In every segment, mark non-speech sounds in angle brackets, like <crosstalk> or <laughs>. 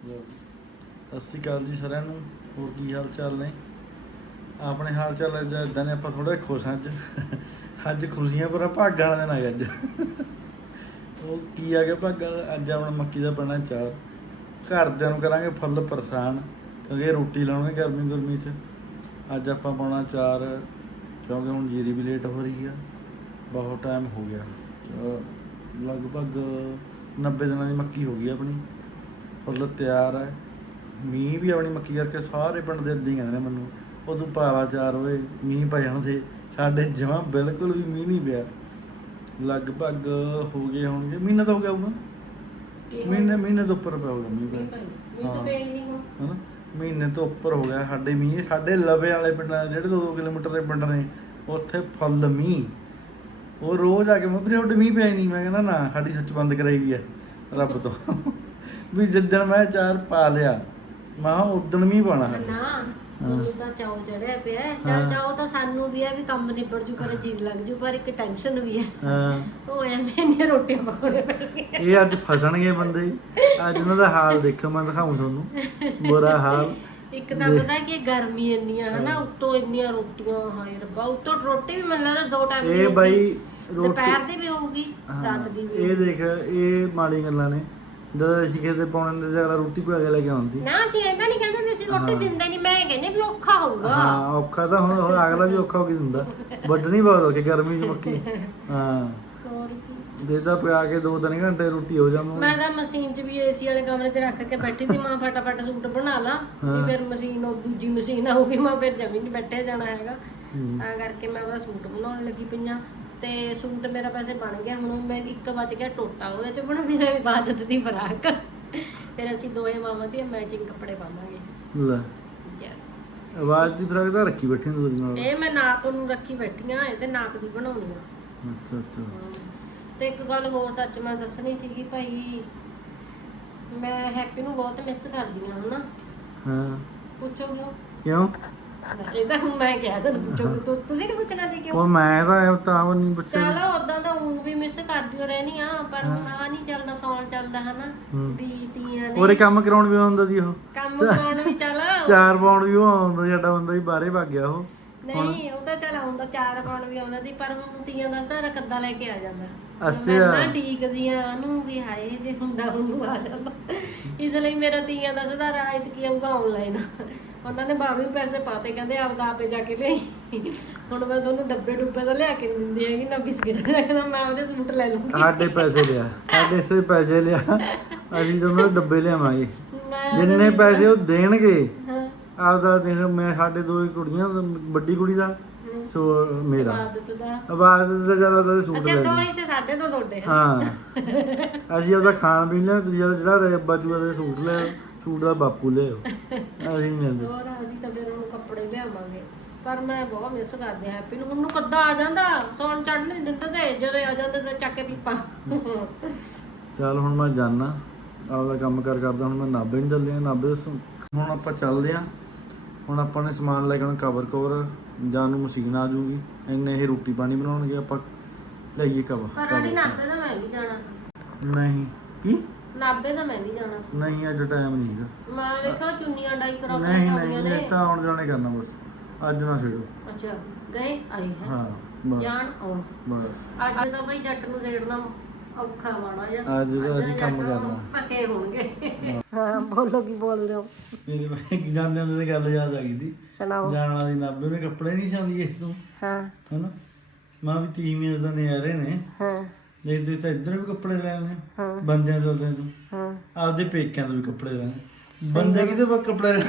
ਸਤਿ ਸ਼੍ਰੀ ਅਕਾਲ ਜੀ ਸਾਰਿਆਂ ਨੂੰ, ਹੋਰ ਕੀ ਹਾਲ ਚਾਲ ਨੇ? ਆਪਣੇ ਹਾਲ ਚਾਲ ਇਦਾਂ ਨੇ, ਆਪਾਂ ਥੋੜਾ ਖੁਸ਼ ਹਾਂ ਅੱਜ। ਅੱਜ ਖੁਸ਼ੀਆਂ ਪਰ ਭਾਗਾਂ ਵਾਲਾ ਦਿਨ ਆ ਗਿਆ ਅੱਜ। ਉਹ ਕੀ ਆ ਗਿਆ ਭਾਗਾਂ ਅੱਜ ਆਪਣਾ ਮੱਕੀ ਦਾ ਬਣਾ ਚਾਰ ਘਰਦਿਆਂ ਨੂੰ ਕਰਾਂਗੇ ਫੁੱਲ ਪਰੇਸ਼ਾਨ, ਕਿਉਂਕਿ ਰੋਟੀ ਲਾਉਣਗੇ ਗਰਮੀ ਗਰਮੀ 'ਚ। ਅੱਜ ਆਪਾਂ ਪਾਉਣਾ ਚਾਰ, ਕਿਉਂਕਿ ਹੁਣ ਜੀਰੀ ਵੀ ਲੇਟ ਹੋ ਰਹੀ ਆ। ਬਹੁਤ ਟਾਈਮ ਹੋ ਗਿਆ। ਲਗਭਗ 90 ਦਿਨਾਂ ਦੀ ਮੱਕੀ ਹੋ ਗਈ ਆਪਣੀ। ਫੁੱਲ ਤਿਆਰ ਹੈ। ਮੀਂਹ ਵੀ ਆਪਣੀ ਮੱਕੀ ਕਰਕੇ ਸਾਰੇ ਪਿੰਡ ਦੇ ਹੀ ਕਹਿੰਦੇ ਨੇ ਮੈਨੂੰ ਤੂੰ ਪਾਲਾ ਚਾਰ ਹੋਏ ਮੀਂਹ ਪੈ ਜਾਣਦੇ ਸਾਡੇ ਜਮਾਂ ਬਿਲਕੁਲ ਵੀ ਮੀਂਹ ਨਹੀਂ ਪਿਆ। ਲਗਭਗ ਹੋ ਗਏ ਹੋਣਗੇ ਮਹੀਨਾ ਤਾਂ ਹੋ ਗਿਆ ਹੋਊਗਾ। ਮਹੀਨੇ ਮਹੀਨੇ ਤੋਂ ਉੱਪਰ ਪਿਆ ਹੋਊਗਾ ਮੀਂਹ ਪਿਆ ਹਾਂ। ਹਨਾ? ਮਹੀਨੇ ਤੋਂ ਉੱਪਰ ਹੋ ਗਿਆ ਸਾਡੇ ਮੀਂਹ ਸਾਡੇ ਲਵੇ ਵਾਲੇ ਪਿੰਡਾਂ ਜਿਹੜੇ 2-2 ਕਿਲੋਮੀਟਰ ਦੇ ਪਿੰਡ ਨੇ ਉੱਥੇ ਫੁੱਲ ਮੀਂਹ। ਉਹ ਰੋਜ਼ ਆ ਕੇ ਮੈਂ ਵੀ ਤੁਹਾਡੇ ਮੀਂਹ ਪਿਆ ਨਹੀਂ। ਮੈਂ ਕਹਿੰਦਾ ਨਾ ਸਾਡੀ ਸੁੱਚ ਬੰਦ ਕਰਾਈ ਵੀ ਹੈ ਰੱਬ ਤੋਂ। ਵੀ ਜਿੱਦਣ ਮੈਂ ਚਾਰ ਪਾ ਲਿਆ ਮੈਂ ਉਦਣ ਮੀਂਹ ਪਾਣਾ ਹੈ। ਨਾ ਤੁਹਾਨੂੰ ਤਾਂ ਚਾਉ ਚੜਿਆ ਪਿਆ ਹੈ। ਚੱਲ ਹਾਂ। ਚਾਉ ਤਾਂ ਸਾਨੂੰ ਵੀ ਹੈ ਵੀ ਕੰਮ ਨਿਬੜ ਜੂ ਕਰ ਜੀਰ ਲੱਗ ਜੂ ਪਰ ਇੱਕ ਟੈਨਸ਼ਨ ਵੀ ਹੈ। ਹਾਂ। ਉਹ ਐਵੇਂ ਨੇ ਰੋਟੀਆਂ ਪਕਾਉਣੇ ਪੈਣਗੀਆਂ ਇਹ ਅੱਜ ਫਸਣਗੇ ਬੰਦੇ ਅੱਜ ਉਹਨਾਂ ਦਾ ਹਾਲ ਦੇਖੋ ਮੈਂ ਦਿਖਾਉਂ ਤੁਹਾਨੂੰ। ਬੁਰਾ ਹਾਲ। ਇੱਕ ਤਾਂ ਪਤਾ ਕਿ ਗਰਮੀ ਇੰਨੀ ਆ ਹਨਾ ਉੱਤੋਂ ਇੰਨੀਆਂ ਰੋਟੀਆਂ ਹਾਏ ਰੱਬਾ ਉੱਤੋਂ ਰੋਟੀ ਵੀ ਮੈਨੂੰ ਲੱਗਦਾ ਦੋ ਟਾਈਮ ਇਹ ਬਾਈ ਰੋਟੀ ਦੁਪਹਿਰ ਦੀ ਵੀ ਹੋਊਗੀ ਹਾਂ, ਰਾਤ ਦੀ ਵੀ ਇਹ ਦੇਖ ਇਹ ਮਾੜੀ ਗੱਲਾਂ ਨੇ। ਜਦੋਂ ਅਸੀਂ ਕਿਤੇ ਪਾਉਣੇ ਦੇ ਜਰਾ ਰੋਟੀ ਪਾ ਕੇ ਲੈ ਕੇ ਆਉਂਦੀ। ਨਾ ਅਸੀਂ ਐਂਦਾ ਨਹੀਂ ਕਹਿੰਦੇ ਵੀ ਅਸੀਂ ਰੋਟੀ ਦਿੰਦੇ ਨਹੀਂ ਮੈਂ ਕਹਿੰਦੇ ਵੀ ਔਖਾ ਹੋਊਗਾ। ਹਾਂ ਔਖਾ ਤਾਂ ਹੁਣ ਹੁਣ ਅਗਲਾ ਵੀ ਔਖਾ ਹੋ ਕੇ ਦਿੰਦਾ। ਵੱਢਣੀ ਬਹੁਤ ਔਖੀ ਗਰਮੀ ਚ ਮੱਕੀ ਹਾਂ। ਹੋਰ ਕੀ। ਦੇਦਾ ਪਿਆ ਕੇ 2-3 ਘੰਟੇ ਰੋਟੀ ਹੋ ਜਾਂਦੀ ਮੈਂ ਤਾਂ ਮਸ਼ੀਨ 'ਚ ਵੀ ਏਸੀ ਵਾਲੇ ਕਮਰੇ 'ਚ ਰੱਖ ਕੇ ਬੈਠੀ ਸੀ ਮਾਂ ਫਟਾਫਟ ਸੂਟ ਬਣਾ ਲਾ ਵੀ ਫਿਰ ਮਸ਼ੀਨ ਉਹ ਦੂਜੀ ਮਸ਼ੀਨ ਆਊਗੀ ਮੈਂ ਫਿਰ ਜਮੀ ਨਹੀਂ ਬੈਠੇ ਜਾਣਾ ਹੈਗਾ। ਹੂੰ। ਤਾਂ ਕਰਕੇ ਮੈਂ ਉਹਦਾ ਸੂਟ ਬਣਾਉਣ ਲੱਗੀ ਪਈਆਂ ਤੇ ਸੂਟ ਮੇਰਾ ਵੈਸੇ ਬਣ ਗਿਆ ਹੁਣ ਮੈਂ ਇੱਕ ਬਚ ਗਿਆ ਟੋਟਾ ਉਹਦੇ 'ਚ ਬਣਾਉਣੀ ਹੈ ਇਬਾਦਤ ਦੀ ਫਰਾਕ ਫਿਰ ਅਸੀਂ ਦੋਏ ਮਾਵਾਂ ਦੀ ਮੈਚਿੰਗ ਕੱਪੜੇ ਪਾਵਾਂਗੇ। ਲੈ। ਯੈਸ ਆਵਾਜ਼ ਦੀ ਫ਼ਰਕ ਤਾਂ ਰੱਖੀ ਬੈਠੀ ਨੂੰ ਨਾਲ। ਇਹ ਮੈਂ ਨੂੰ ਰੱਖੀ ਬੈਠੀ ਆ ਇਹਦੇ ਨਾਪ ਦੀ ਬਣਾਉਣੀ ਆ। ਅੱਛਾ ਅੱਛਾ। ਤੇ ਇੱਕ ਗੱਲ ਹੋਰ ਸੱਚ ਮੈਂ ਦੱਸਣੀ ਸੀਗੀ ਭਾਈ ਮੈਂ ਹੈਪੀ ਨੂੰ ਬਹੁਤ ਮਿਸ ਕਰਦੀ ਹਾਂ ਹਨਾ? ਹਾਂ। ਪੁੱਛੋ ਕਿਉਂ ਕਿਉਂ? ਇਹ ਤਾਂ ਹੁਣ ਮੈਂ ਕਿਹਾ ਤੁਹਾਨੂੰ ਪੁੱਛੋ ਤੁ- ਤੁਸੀਂ ਨਹੀਂ ਪੁੱਛਣਾ ਸੀ ਕਿਉਂ? ਉਹ ਮੈਂ ਤਾਂ ਇਹ ਤਾਂ ਉਹ ਨਹੀਂ ਪੁੱਛਿਆ। ਚਲੋ ਉਦਾਂ ਤਾਂ ਉਹ ਵੀ ਮਿਸ ਕਰਦੀ ਓ ਰਹਿਣੀ ਆ ਪਰ ਹੁਣ ਆ ਨਹੀਂ ਚੱਲਦਾ ਸੌਣ ਚੱਲਦਾ ਹਨਾ ਹੂੰ। ਵੀ ਤੀਆਂ ਨੇ। ਉਹਰੇ ਕੰਮ ਕਰਾਉਣ ਵੀ ਆਉਂਦਾ ਸੀ ਉਹ। ਕੰਮ ਕਰਾਉਣ ਵੀ ਚੱਲ। ਚਾਰ ਪਾਉਣ ਵੀ ਉਹ ਆਉਂਦਾ ਸੀ ਸਾਡਾ ਬੰਦਾ ਵੀ ਬਾਹਰੇ ਭੱਗ ਗਿਆ ਉਹ। ਨਹੀਂ ਉਹ ਤਾਂ ਚੱਲ ਆਉਂਦਾ ਚਾਰ ਪਾਉਣ ਵੀ ਆਉਂਦਾ ਸੀ ਪਰ ਹੁਣ ਤੀਆਂ ਦਾ ਸਧਾਰਾ ਕੱਦਾ ਲੈ ਕੇ ਆ ਜਾਂਦਾ। ਅੱਛਾ। ਮੈਂ ਨਾ ਡੀਕਦੀ ਆ ਉਹਨੂੰ ਵੀ ਹਾਏ ਜੇ ਹੁੰਦਾ ਉਹਨੂੰ ਆ ਜਾਂਦਾ। ਇਸ ਲਈ ਮੇਰਾ ਤੀਆਂ ਦਾ ਸਧਾਰਾ ਇਤਕੀ ਆਊਗਾ ਆਨਲਾਈਨ ਉਹਨਾਂ ਨੇ ਬਾਹਰੋਂ ਹੀ ਪੈਸੇ ਪਾਤੇ ਕਹਿੰਦੇ ਆਪਦਾ ਆਪੇ ਜਾ ਕੇ ਲਿਆਈ। ਹੁਣ ਮੈਂ ਤੁਹਾਨੂੰ ਡੱਬੇ ਡੁੱਬੇ ਤਾਂ ਲਿਆ ਕੇ ਨਹੀਂ ਦਿੰਦੀ ਹੈਗੀ ਨਾ ਬਿਸਕਿਟ ਰੱਖਣਾ ਮੈਂ ਉਹਦੇ ਸੂਟ ਲੈ ਲੂੰਗੀ ਸਾਡੇ ਪੈਸੇ ਲਿਆ ਸਾਡੇ ਇਸੇ ਪੈਸੇ ਲਿਆ। ਅਸੀਂ ਤੁਹਾਨੂੰ ਡੱਬੇ ਲਿਆਵਾਂਗੇ। ਜਿੰਨੇ ਪੈਸੇ ਉਹ ਦੇਣਗੇ। ਆਪਦਾ ਦੇਖ ਮੈਂ ਸਾਡੇ ਦੋ ਹੀ ਕੁੜੀਆਂ ਵੱਡੀ ਕੁੜੀ ਦਾ ਸੋ ਮੇਰਾ। ਦਾ। ਆਵਾਜ਼ ਦਾ ਜ਼ਿਆਦਾ ਤਾਂ ਸੂਟ ਅੱਛਾ ਲੈ ਦੋ ਲਈ। ਹਿੱਸੇ ਸਾਡੇ ਤੋਂ ਤੁਹਾਡੇ ਹਾਂ। ਅਸੀਂ ਉਹਦਾ ਖਾਣ ਪੀਣ ਲਿਆ ਤੁਸੀਂ ਜਿਹੜਾ ਬਾਜੂ ਦੇ ਸੂਟ ਲੈ ਸੂਟ ਦਾ ਬਾਪੂ ਲਿਆਓ ਅਸੀਂ ਨਹੀਂ ਲੈਂਦੇ ਹੋਰ ਅਸੀਂ ਤਾਂ ਫਿਰ ਉਹਨੂੰ ਕੱਪੜੇ ਲਿਆਵਾਂਗੇ। ਪਰ ਮੈਂ ਬਹੁਤ ਮਿਸ ਕਰਦੀ ਹਾਂ ਹੈਪੀ ਨੂੰ। ਉਹਨੂੰ ਕੱਦਾ ਆ ਜਾਂਦਾ? ਸੌਣ ਚੜ੍ਹ ਨਹੀਂ ਦਿੰਦਾ ਤੇ ਜਦੋਂ ਆ ਜਾਂਦਾ ਤੇ ਚੱਕ ਕੇ ਪੀਪਾ ਚੱਲ ਹੁਣ ਮੈਂ ਜਾਣਾ ਆਪਦਾ ਕੰਮ ਕਰ ਕਰਦਾ ਹੁਣ ਮੈਂ ਨਾਭੇ ਨੂੰ ਚੱਲੇ ਆ ਨਾਭੇ ਤੋਂ ਹੁਣ ਆਪਾਂ ਚੱਲਦੇ ਆ ਹੁਣ ਆਪਾਂ ਨੇ ਸਮਾਨ ਲੈ ਕੇ ਆਉਣਾ ਕਵਰ ਕਵਰ ਜਾਂ ਨੂੰ ਮਸ਼ੀਨ ਆ ਜੂਗੀ ਇੰਨੇ ਇਹ ਰੋਟੀ ਪਾਣੀ ਬਣਾਉਣਗੇ ਆਪਾਂ ਲਈਏ ਕਵਰ ਪਰ ਅੜੀ ਨਾਬੇ ਦਾ ਮੈਂ ਨਹੀਂ ਜਾਣਾ। ਸੀ ਨਹੀਂ। ਕੀ? ਨਾਬੇ ਦਾ ਮੈਂ ਨਹੀਂ ਜਾਣਾ ਸੀ। ਨਹੀਂ ਅੱਜ ਟਾਈਮ ਨਹੀਂ ਹੈਗਾ। ਮੈਂ ਦੇਖਿਆ ਚੁੰਨੀਆਂ ਡਾਈ ਕਰਾ ਕੇ ਨਹੀਂ ਆਉਂਦੀਆਂ ਨਹੀਂ ਨੇ ਇਹ ਤਾਂ ਆਉਣ ਜਾਣੇ ਕਰਨਾ ਬਸ। ਅੱਜ ਨਾ ਛੇੜੋ ਅੱਛਾ ਗਏ ਆਏ ਹੈ। ਹਾਂ ਬਸ। ਜਾਣ ਆਉਣ। ਬਸ। ਅੱਜ ਤਾਂ ਬਈ ਜੱਟ ਨੂੰ ਰੇੜਨਾ ਔਖਾ ਵਾਲਾ ਜਾਂ ਅੱਜ ਦਾ ਅਸੀਂ ਕੰਮ ਕਰਨਾ। ਪੱਕੇ ਹੋਣਗੇ। ਹਾਂ। ਬੋਲੋ ਕੀ ਬੋਲਦੇ ਹੋ? ਮੇਰੇ ਮੈਂ ਜਾਂਦੇ ਹੁੰਦੇ ਤੇ ਗੱਲ ਯਾਦ ਆ ਗਈ ਸੀ। ਸੁਣਾਓ। ਜਾਣ ਵਾਲੀ ਨਾਭੇ ਨੇ ਕੱਪੜੇ ਨਹੀਂ ਚਾਂਦੀ ਇਸ ਤੋਂ। ਹਾਂ। ਹਨਾ? ਮਾਂ ਵੀ ਤੀਵੀਂ ਦਾ ਨਜ਼ਾਰੇ ਨੇ। ਹਾਂ। ਦੇਖ ਤੁਸੀਂ ਤਾਂ ਇੱਧਰ ਵੀ ਕੱਪੜੇ ਲੈਣੇ ਹਾਂ। ਬੰਦਿਆਂ ਤੋਂ ਲੈ ਤੂੰ ਹਾਂ। ਆਪਦੇ ਪੇਕਿਆਂ ਤੋਂ ਵੀ ਕੱਪੜੇ ਲੈਣੇ ਬੰਦੇ ਕਿਤੇ ਬਾ ਕੱਪੜੇ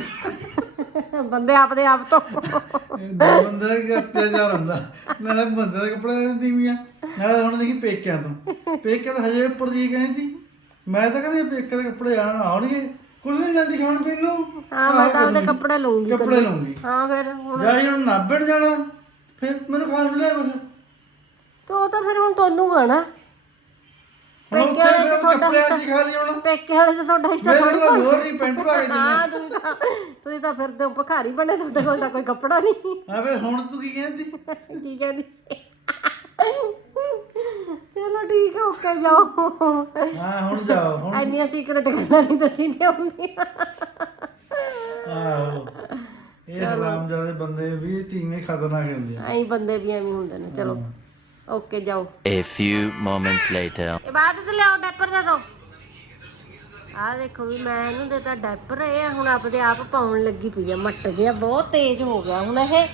<laughs> ਬੰਦੇ ਆਪਦੇ ਆਪ ਤੋਂ। ਦੋ ਬੰਦੇ ਦਾ ਕੀ ਅਤਿਆਚਾਰ ਹੁੰਦਾ? ਨਾਲੇ ਬੰਦੇ ਦੇ ਕੱਪੜੇ ਲੈਣ ਤੀਵੀਆਂ ਨਾਲੇ ਹੁਣ ਦੇਖੀ ਪੇਕਿਆਂ ਤੋਂ। ਪੇਕਿਆਂ ਤਾਂ ਹਜੇ ਉੱਪਰ ਦੀ ਕਹਿੰਦੀ ਮੈਂ ਤਾਂ ਕਹਿੰਦੀ ਪੇਕਿਆਂ ਦੇ ਕੱਪੜੇ ਆਣ ਆਉਣਗੇ। ਕੁਝ ਨਹੀਂ ਲੈਂਦੀ ਖਾਣ ਪੀਣ ਨੂੰ। ਹਾਂ ਮੈਂ ਤਾਂ ਆਪਦੇ ਕੱਪੜੇ ਲਊਂਗੀ ਕੱਪੜੇ ਲਾਉਂਗੀ ਹਾਂ ਫਿਰ ਹੁਣ ਜਾਈ ਹੁਣ ਨਾਭਣ ਜਾਣਾ ਫਿਰ ਮੈਨੂੰ ਖਾਣ ਨੂੰ ਲੈ ਬਸ ਤੇ ਉਹ ਤਾਂ ਫਿਰ ਹੁਣ ਤੁਹਾਨੂੰ ਗਾਣਾ ਹੁਣ ਪੇਕੇ ਵਾਲੇ ਫਿਰ ਚ ਤੁਹਾਡਾ ਕੱਪੜੇ ਅੱਜ ਖਾ ਲਈ ਹੁਣ ਪੇਕੇ ਵਾਲੇ ਚ ਤੁਹਾਡਾ ਹਿੱਸਾ ਮੇਰੇ ਕੋਲ ਹੋਰ ਨਹੀਂ ਪੈਂਟ ਪਾ ਕੇ ਦਿੰਦੇ ਹਾਂ ਤੁਸੀਂ ਤਾਂ ਤੁਸੀਂ ਤਾਂ ਫਿਰਦੇ ਹੋ ਭਖਾਰੀ ਬਣੇ ਤੁਹਾਡੇ ਕੋਲ ਤਾਂ ਕੋਈ ਕੱਪੜਾ ਨਹੀਂ। ਆ ਫਿਰ ਹੁਣ ਤੂੰ ਕੀ ਕਹਿੰਦੀ? ਕੀ ਕਹਿੰਦੀ ਸੀ? ਚਲੋ ਠੀਕ ਹੈ ਓਕੇ ਜਾਓ। ਹਾਂ ਹੁਣ ਜਾਓ ਹੁਣ। ਐਨੀਆਂ ਸੀਕ੍ਰੇਟ ਗੱਲਾਂ ਨਹੀਂ ਦੱਸੀ ਦੀਆਂ ਹੁੰਦੀਆਂ। ਆਹੋ ਇਹ ਹਰਾਮਜ਼ਾਦੇ ਬੰਦੇ ਵੀ ਤੀਵੇਂ ਖਤਰਨਾਕ ਹੁੰਦੇ ਆ ਐਂ ਬੰਦੇ ਵੀ ਐਵੇਂ ਹੁੰਦੇ ਨੇ ਚਲੋ। ਓਕੇ ਜਾਓ। A few moments later. ਇਬਾਦਤ ਲਿਆਓ ਡੈਪਰ ਦੇ ਦੋ ਆਹ ਦੇਖੋ ਵੀ ਮੈਂ ਇਹਨੂੰ ਦਿੱਤਾ ਡੈਪਰ ਇਹ ਹੁਣ ਆਪਦੇ ਆਪ ਪਾਉਣ ਲੱਗੀ ਪਈ ਆ ਮੱਟ ਜਿਹਾ ਬਹੁਤ ਤੇਜ਼ ਹੋ ਗਿਆ ਹੁਣ ਇਹ।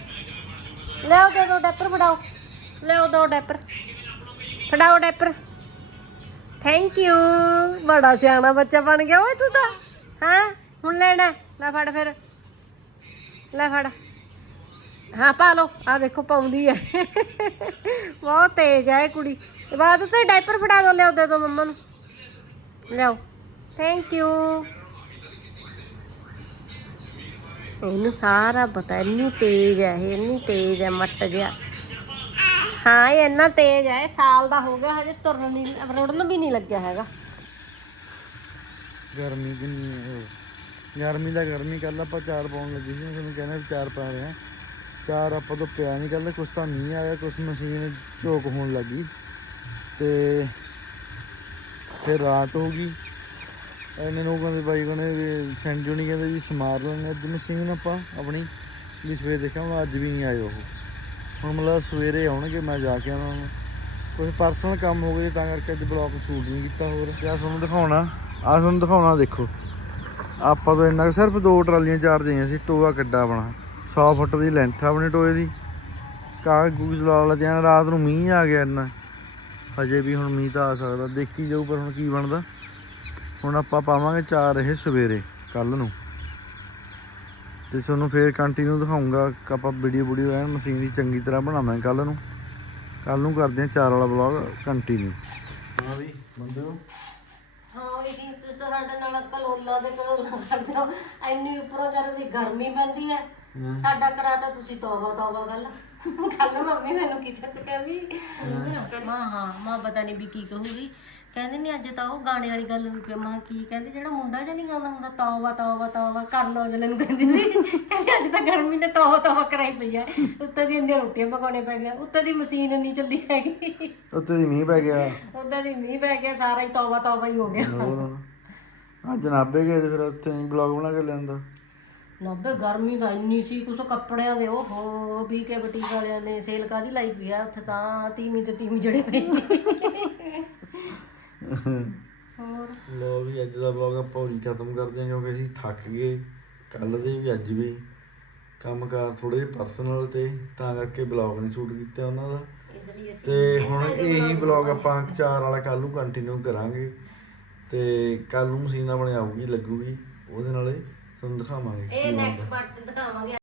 ਲਿਆਓ ਦੇ ਦੋ ਡੈਪਰ ਫੜਾਓ। ਲਿਆਓ ਦੋ ਡੈਪਰ ਫੜਾਓ ਡੈਪਰ ਥੈਂਕ ਯੂ ਬੜਾ ਸਿਆਣਾ ਬੱਚਾ ਬਣ ਗਿਆ ਓਏ ਤੂੰ ਤਾਂ। ਹਾਂ? ਹੁਣ ਲੈਣਾ ਲੈ ਫੜ ਫਿਰ। ਲੈ ਫੜ। ਹਾਂ, ਪਾ ਲਓ। ਆ ਦੇਖੋ, ਪਾਉਂਦੀ ਹੈ ਬਹੁਤ ਤੇਜ਼ ਹੈ ਇਹ ਕੁੜੀ। ਬਾਅਦ ਤੇ ਡਾਈਪਰ ਫੜਾ ਦੋ, ਲਿਆਓ ਦੇ ਦੋ ਮੰਮਾ ਨੂੰ। ਲਿਆਓ। ਥੈਂਕ ਯੂ ਇਹਨੂੰ ਸਾਰਾ ਪਤਾ, ਇੰਨੀ ਤੇਜ਼ ਹੈ ਇਹ, ਇੰਨੀ ਤੇਜ਼ ਹੈ ਮੱਟ ਜਿਹਾ। ਹਾਂ, ਇਹ ਇੰਨਾ ਤੇਜ਼ ਹੈ ਸਾਲ ਦਾ ਹੋ ਗਿਆ, ਹਜੇ ਤੁਰਨ ਨਹੀਂ ਰੁੜਨ ਵੀ ਨਹੀਂ ਲੱਗਿਆ ਹੈਗਾ। ਗਰਮੀ ਕਿੰਨੀ ਹੈ ਗਰਮੀ ਦਾ ਗਰਮੀ ਕੱਲ ਆਪਾਂ ਚਾਰ ਪਾਉਣ ਲੱਗੇ ਸੀ ਤੁਹਾਨੂੰ ਕਹਿੰਦਾ ਚਾਰ ਪਾ ਰਹੇ ਆ। ਚਾਰ ਆਪਾਂ ਤੋਂ ਪਿਆ ਨਹੀਂ ਕੱਲ ਕੁਛ ਤਾਂ ਨਹੀਂ ਆਇਆ, ਕੁਛ ਮਸ਼ੀਨ ਝੋਕ ਹੋਣ ਲੱਗੀ ਤੇ ਫਿਰ ਰਾਤ ਹੋ ਗਈ। ਇਹਨਾਂ ਨੂੰ ਕਹਿੰਦੇ ਬਾਈ ਕਹਿੰਦੇ ਵੀ ਸੈਂਜੂ ਨਹੀਂ ਕਹਿੰਦੇ ਵੀ ਸਮਾਰ ਲੈਣੇ ਅੱਜ ਮਸ਼ੀਨ ਆਪਾਂ ਆਪਣੀ, ਵੀ ਸਵੇਰ ਦੇਖਿਆ ਹੁਣ ਅੱਜ ਵੀ ਨਹੀਂ ਆਏ ਉਹ। ਹੁਣ ਮਤਲਬ ਸਵੇਰੇ ਆਉਣਗੇ, ਮੈਂ ਜਾ ਕੇ ਉਹਨਾਂ ਨੂੰ ਕੁਝ ਪਰਸਨਲ ਕੰਮ ਹੋ ਗਏ, ਤਾਂ ਕਰਕੇ ਅੱਜ ਬਲੌਗ ਸ਼ੂਟ ਨਹੀਂ ਕੀਤਾ ਹੋਰ। ਕਿਆ ਤੁਹਾਨੂੰ ਦਿਖਾਉਣਾ ਆ ਤੁਹਾਨੂੰ ਦਿਖਾਉਣਾ ਦੇਖੋ। ਆਪਾਂ ਤੋਂ ਇੰਨਾ ਕੁ ਸਿਰਫ ਦੋ ਟਰਾਲੀਆਂ ਚਾਰ ਜਾਈਆਂ ਸੀ, ਟੋਆ ਕਿੱਡਾ ਬਣਾ 100 ਫੁੱਟ ਦੀ ਲੈਂਥ ਆ ਆਪਣੇ ਟੋਏ ਦੀ। ਕਾਗਜ਼ ਗੂਗਜ਼ ਲਾ ਲਾ ਜਾਂ ਰਾਤ ਨੂੰ ਮੀਂਹ ਆ ਗਿਆ ਇੰਨਾ। ਹਜੇ ਵੀ ਹੁਣ ਮੀਂਹ ਤਾਂ ਆ ਸਕਦਾ। ਦੇਖੀ ਜਾਊ ਪਰ ਹੁਣ ਕੀ ਬਣਦਾ। ਹੁਣ ਆਪਾਂ ਪਾਵਾਂਗੇ ਚਾਰ ਇਹ ਸਵੇਰੇ ਕੱਲ ਨੂੰ। ਤੇ ਤੁਹਾਨੂੰ ਫੇਰ ਕੰਟੀਨਿਊ ਦਿਖਾਉਂਗਾ ਆਪਾਂ ਵੀਡੀਓ ਵੀਡੀਓ ਐਨ ਮਸ਼ੀਨ ਦੀ ਚੰਗੀ ਤਰ੍ਹਾਂ ਬਣਾਵਾਂਗੇ ਕੱਲ ਨੂੰ। ਕੱਲ ਨੂੰ ਕਰਦੇ ਹਾਂ ਚਾਰ ਵਾਲਾ ਵਲੌਗ ਕੰਟੀਨਿਊ ਹਾਂ ਵੀ ਬੰਦਿਓ ਹਾਂ। ਇਹ ਕੀ ਤੁਸੀਂ ਤਾਂ ਸਾਡੇ ਨਾਲ ਕਲੋਲਾ ਦੇ ਕਲੋਲਾ ਕਰਦੇ ਹੋ। ਐਨੀ ਉੱਪਰੋਂ ਜਦ ਦੀ ਗਰਮੀ ਪੈਂਦੀ ਹੈ। ਸਾਡਾ ਕਰਾਤਾ ਤੁਸੀਂ ਤੋਬਾ ਤੋਬਾ ਗੱਲ। ਕੱਲ ਮੰਮੀ ਮੈਨੂੰ ਕਿਚਨ ਚ ਕਹਿੰਦੀ ਮਾਂ ਹਾਂ ਮਾਂ ਪਤਾ ਨਹੀਂ ਵੀ ਕੀ ਕਹੂਗੀ। ਕਹਿੰਦੇ ਨਹੀਂ ਅੱਜ ਤਾਂ ਉਹ ਗਾਣੇ ਵਾਲੀ ਗੱਲ ਨੂੰ ਪਿਆ ਮਾਂ ਕੀ ਕਹਿੰਦੇ ਜਿਹੜਾ ਮੁੰਡਾ ਜਿਹਾ ਨਹੀਂ ਗਾਉਂਦਾ ਹੁੰਦਾ ਤੋਬਾ ਤੋਬਾ ਤੋਬਾ ਕਰ ਲੋ ਜਲੇ ਨੂੰ ਕਹਿੰਦੀ। ਸੀ ਕਹਿੰਦੀ ਅੱਜ ਤਾਂ ਗਰਮੀ ਨੇ ਤੋਬਾ ਤੋਬਾ ਕਰਾਈ ਪਈ ਹੈ ਉੱਤੇ ਦੀ ਇੰਨੀਆਂ ਰੋਟੀਆਂ ਪਕਾਉਣੇ ਪੈ ਗਈਆਂ ਉੱਤੇ ਦੀ ਮਸ਼ੀਨ ਨਹੀਂ ਚੱਲਦੀ ਹੈਗੀ। ਉੱਤੇ ਦੀ ਮੀਂਹ ਪੈ ਗਿਆ। ਉੱਤੇ ਦੀ ਮੀਂਹ ਪੈ ਗਿਆ ਸਾਰਾ ਹੀ ਤੋਬਾ ਤੋਬਾ ਹੀ ਹੋ ਗਿਆ। ਹੋਰ ਹੁਣ। ਅੱਜ ਨਾਭੇ ਗਏ ਤੇ ਫਿਰ ਉੱਥੇ ਬਲੌਗ ਬਣਾ ਕੇ ਲਿਆਂਦਾ। ਨੱਬੇ ਗਰਮੀ ਤਾਂ ਇੰਨੀ ਸੀ ਕੁਛ ਕੱਪੜਿਆਂ ਦੇ ਉਹ ਹੋ ਵੀ ਕੇ ਬੁਟੀਕ ਵਾਲਿਆਂ ਨੇ ਸੇਲ ਕਾਦੀ ਲਾਈ ਪਈ ਆ? ਉੱਥੇ ਤਾਂ ਤੀਵੀਂ ਤੇ ਤੀਵੀਂ ਜੜੇ ਪਏ ਹੋਰ? ਲੋ ਵੀ ਅੱਜ ਦਾ ਵਲੌਗ ਆਪਾਂ ਹੀ ਖਤਮ ਕਰਦੇ ਹਾਂ ਕਿਉਂਕਿ ਅਸੀਂ ਥੱਕ ਗਏ। ਕੱਲ ਦੇ ਵੀ ਅੱਜ ਵੀ। ਕੰਮਕਾਰ ਥੋੜੇ ਪਰਸਨਲ ਤੇ ਤਾਂ ਕਰਕੇ ਵਲੌਗ ਨਹੀਂ ਸ਼ੂਟ ਕੀਤਾ ਉਹਨਾਂ ਦਾ। ਤੇ ਹੁਣ ਇਹੀ ਵਲੌਗ ਆਪਾਂ ਚਾਰ ਵਾਲਾ ਕੱਲ ਨੂੰ ਕੰਟੀਨਿਊ ਕਰਾਂਗੇ। ਤੇ ਕੱਲ ਨੂੰ ਮਸ਼ੀਨ ਆਊਗੀ ਲੱਗੂਗੀ ਉਹਦੇ ਨਾਲੇ। ਤੁਹਾਨੂੰ ਦਿਖਾਵਾਂਗੇ ਇਹ ਨੈਕਸਟ ਪਾਰਟ ਤੇ ਦਿਖਾਵਾਂਗੇ